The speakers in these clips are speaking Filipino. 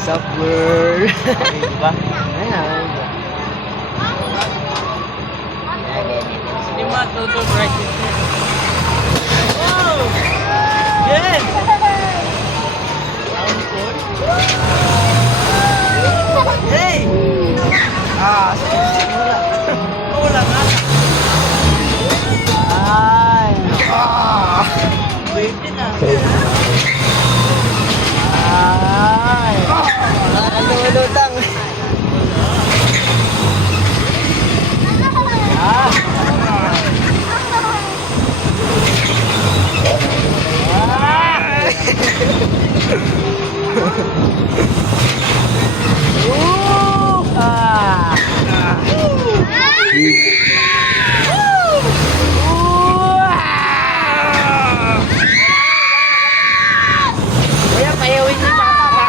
What's up, world? Diba? Ayan. Hindi matuto practice niya. Wow! Yes! Hey! Simula. Wala nga. Ay. Pwede na. Ay. Nakalulutang. Kuya, payawin niyo pa pa.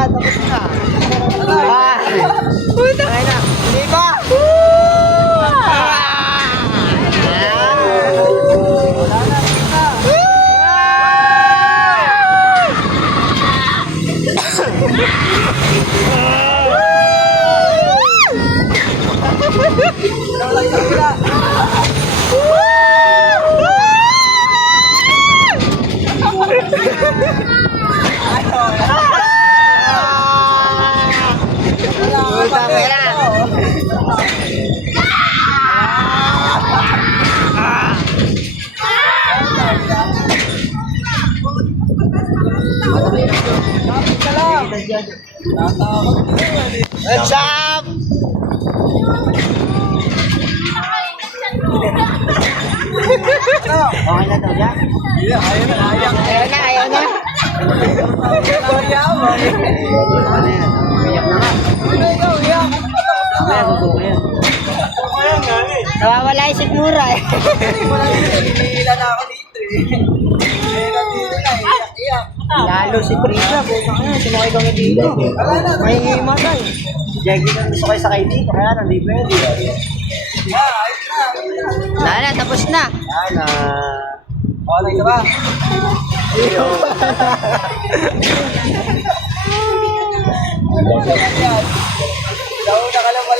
Tapos na. Uy, tangay na. Hindi ba? What's up? Okay na daw siya? Ayaw na. Nawawala yung sigmura eh. Hihila na ako dito Lalo si Prisha, sumakay kami dito. May himatay. Jackie na gusto kayo sakay dito, kaya nang di pwede. Lala, tapos na. Lala. Okay ka ba? Iyo.